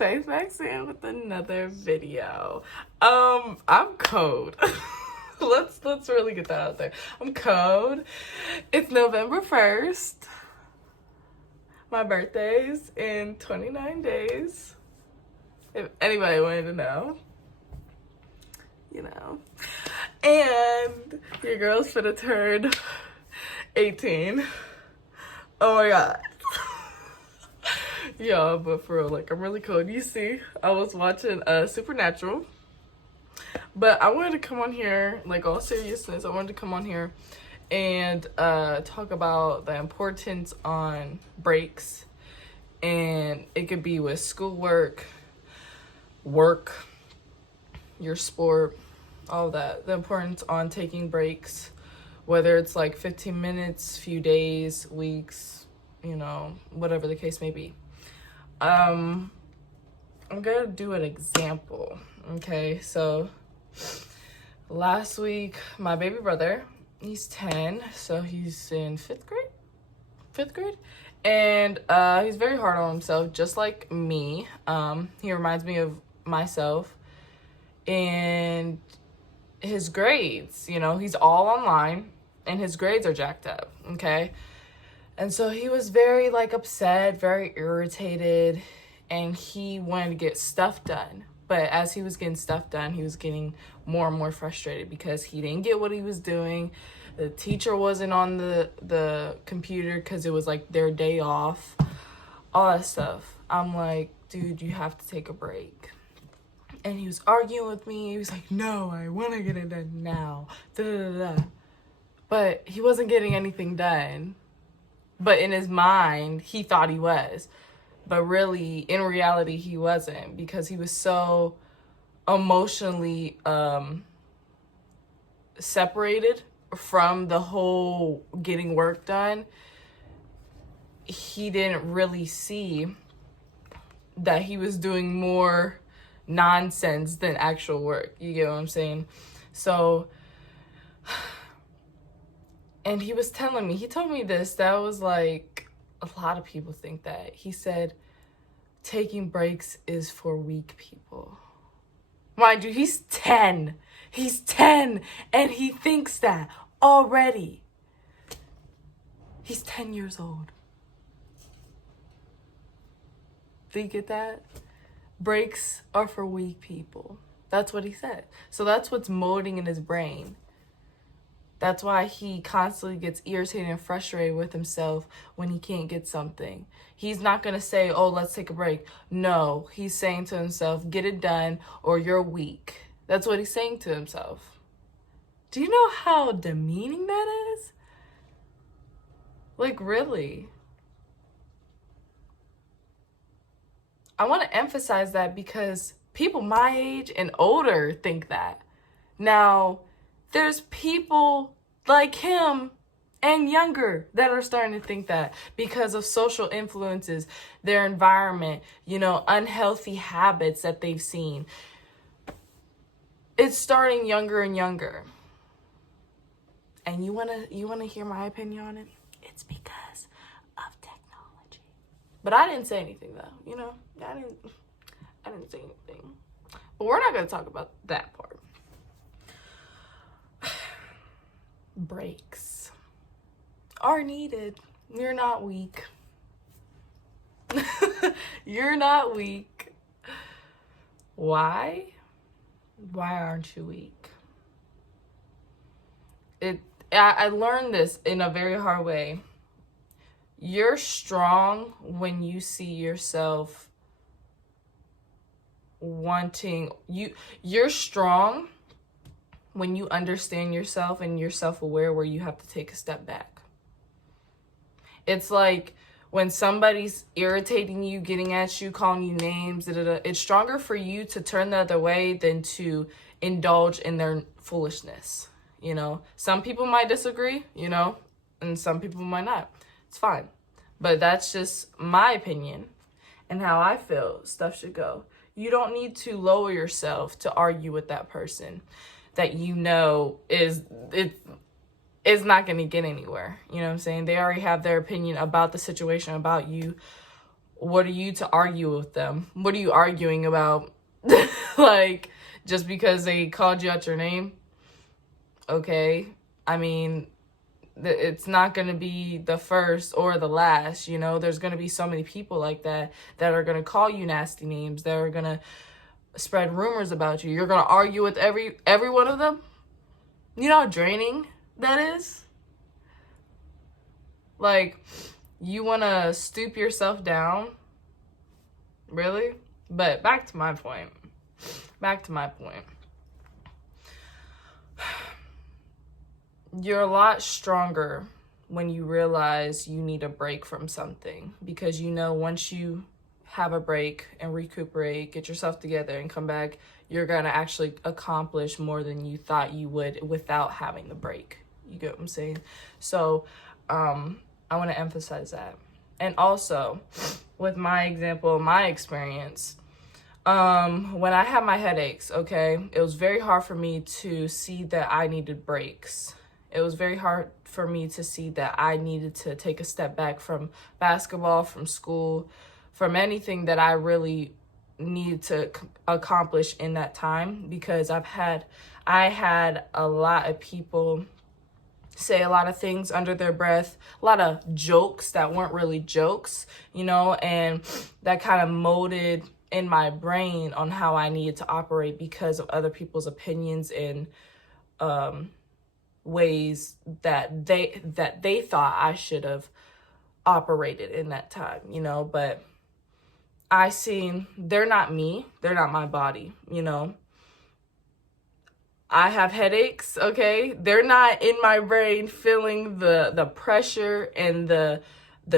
Space Maxine with another video. I'm Code. Let's really get that out there. I'm Code. It's November 1st. My birthday's in 29 days. If anybody wanted to know. You know. And your girl's finna turn 18. Oh my god. Yeah, but for real, like, I'm really cold. You see, I was watching Supernatural. But I wanted to come on here, like, all seriousness, I wanted to come on here and talk about the importance on breaks. And it could be with schoolwork, work, your sport, all that. The importance on taking breaks, whether it's like 15 minutes, few days, weeks, you know, whatever the case may be. I'm gonna do an example. Okay, so last week, my baby brother, he's 10, so he's in fifth grade, and he's very hard on himself, just like me. He reminds me of myself, and his grades, you know, he's all online, and his grades are jacked up, okay? And so he was very, like, upset, very irritated, and he wanted to get stuff done. But as he was getting stuff done, he was getting more and more frustrated because he didn't get what he was doing. The teacher wasn't on the computer because it was, like, their day off. All that stuff. I'm like, dude, you have to take a break. And he was arguing with me. He was like, no, I want to get it done now. Da-da-da-da. But he wasn't getting anything done. But in his mind, he thought he was. But really, in reality, he wasn't, because he was so emotionally separated from the whole getting work done. He didn't really see that he was doing more nonsense than actual work. You get what I'm saying? So, and he was telling me, he told me this, that was like, a lot of people think that. He said, taking breaks is for weak people. Mind you, he's 10. He's 10, and he thinks that already. He's 10 years old. Do you get that? Breaks are for weak people. That's what he said. So that's what's molding in his brain. That's why he constantly gets irritated and frustrated with himself when he can't get something. He's not going to say, oh, let's take a break. No, he's saying to himself, get it done or you're weak. That's what he's saying to himself. Do you know how demeaning that is? Like, really? I want to emphasize that because people my age and older think that. Now, there's people like him and younger that are starting to think that because of social influences, their environment, you know, unhealthy habits that they've seen. It's starting younger and younger. And you wanna hear my opinion on it? It's because of technology. But I didn't say anything though, you know? I didn't say anything. But we're not gonna talk about that part. Breaks are needed. You're not weak. You're not weak. Why? Why aren't you weak? I learned this in a very hard way. You're strong when you see yourself wanting you're strong when you understand yourself and you're self-aware where you have to take a step back. It's like when somebody's irritating you, getting at you, calling you names, it's stronger for you to turn the other way than to indulge in their foolishness. You know, some people might disagree, you know, and some people might not. It's fine. But that's just my opinion and how I feel stuff should go. You don't need to lower yourself to argue with that person that you know is not going to get anywhere. You know what I'm saying? They already have their opinion about the situation, about you. what are you to argue with them? What are you arguing about? Like, just because they called you out your name? Okay. I mean, it's not going to be the first or the last, you know? There's going to be so many people like that are going to call you nasty names, that are going to spread rumors about you. You're going to argue with every one of them? You know how draining that is? Like, you want to stoop yourself down? Really? But back to my point. You're a lot stronger when you realize you need a break from something, because you know once you have a break and recuperate, get yourself together and come back, you're going to actually accomplish more than you thought you would without having the break. You get what I'm saying? So, I want to emphasize that. And also, with my example, my experience, when I had my headaches, okay, it was very hard for me to see that I needed breaks. It was very hard for me to see that I needed to take a step back from basketball, from school, from anything that I really needed to accomplish in that time, because I had a lot of people say a lot of things under their breath, a lot of jokes that weren't really jokes, you know, and that kind of molded in my brain on how I needed to operate because of other people's opinions and ways that they thought I should have operated in that time, you know. But they're not me, they're not my body, you know. I have headaches, okay? They're not in my brain feeling the pressure and the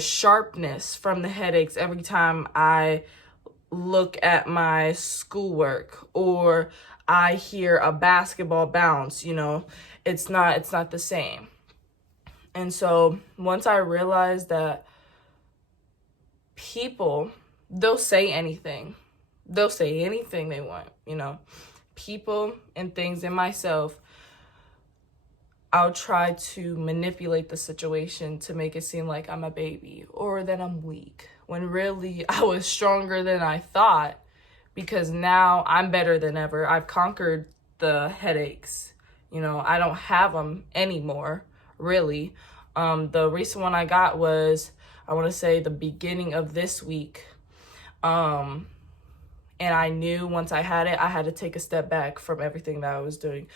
sharpness from the headaches every time I look at my schoolwork or I hear a basketball bounce, you know. It's not the same. And so once I realized that people, they'll say anything. They'll say anything they want, you know. People and things in myself, I'll try to manipulate the situation to make it seem like I'm a baby or that I'm weak, when really I was stronger than I thought, because now I'm better than ever. I've conquered the headaches. You know, I don't have them anymore, really. The recent one I got was, I want to say, the beginning of this week. And I knew once I had it, I had to take a step back from everything that I was doing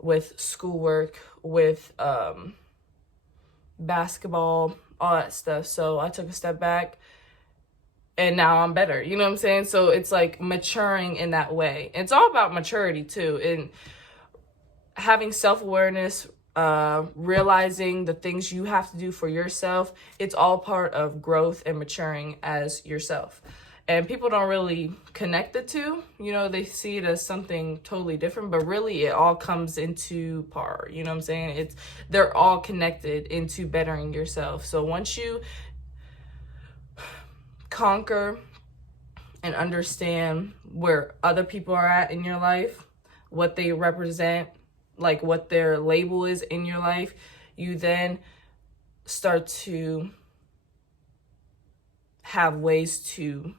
with schoolwork, with basketball, all that stuff. So I took a step back and now I'm better. You know what I'm saying? So it's like maturing in that way. It's all about maturity too. And having self-awareness, realizing the things you have to do for yourself. It's all part of growth and maturing as yourself. And people don't really connect the two. You know, they see it as something totally different, but really it all comes into par. You know what I'm saying? They're all connected into bettering yourself. So once you conquer and understand where other people are at in your life, what they represent, like what their label is in your life, you then start to have ways to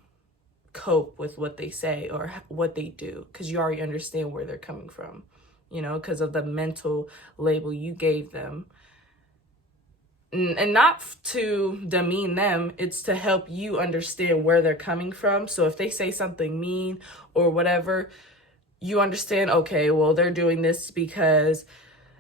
cope with what they say or what they do, because you already understand where they're coming from, you know, because of the mental label you gave them. And not to demean them, it's to help you understand where they're coming from. So if they say something mean or whatever, you understand, okay, well, they're doing this because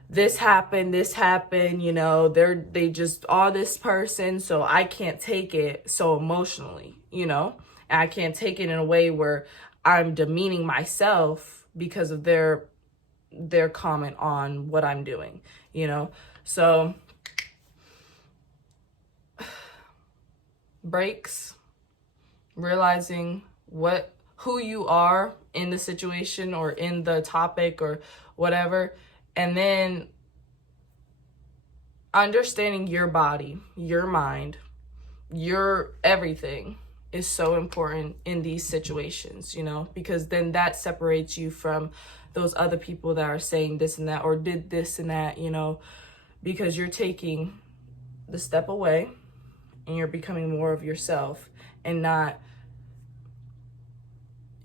this happened, you know, they just are this person, so I can't take it so emotionally, you know, and I can't take it in a way where I'm demeaning myself because of their comment on what I'm doing, you know. So breaks, realizing who you are in the situation or in the topic or whatever, and then understanding your body, your mind, your everything is so important in these situations, you know, because then that separates you from those other people that are saying this and that or did this and that, you know, because you're taking the step away and you're becoming more of yourself and not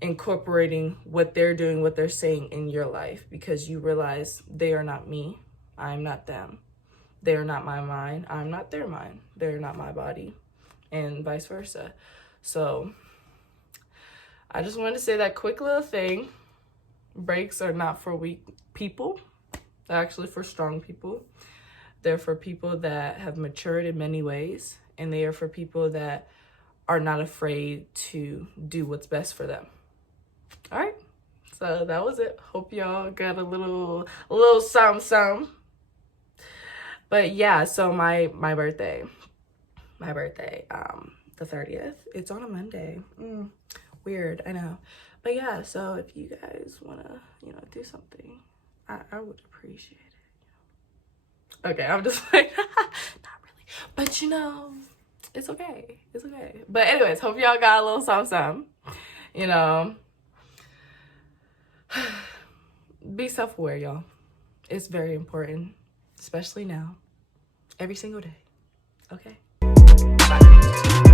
incorporating what they're doing, what they're saying in your life, because you realize they are not me. I'm not them. They are not my mind. I'm not their mind. They're not my body, and vice versa. So I just wanted to say that quick little thing. Breaks are not for weak people. They're actually for strong people. They're for people that have matured in many ways, and they are for people that are not afraid to do what's best for them. All right, so that was it. Hope y'all got a little something. But yeah, so my birthday, the 30th. It's on a Monday. Weird, I know. But yeah, so if you guys wanna, do something, I would appreciate it. Okay, I'm just like, not really. But it's okay. It's okay. But anyways, hope y'all got a little something. Be self-aware, y'all. It's very important, especially now, every single day. Okay? Bye.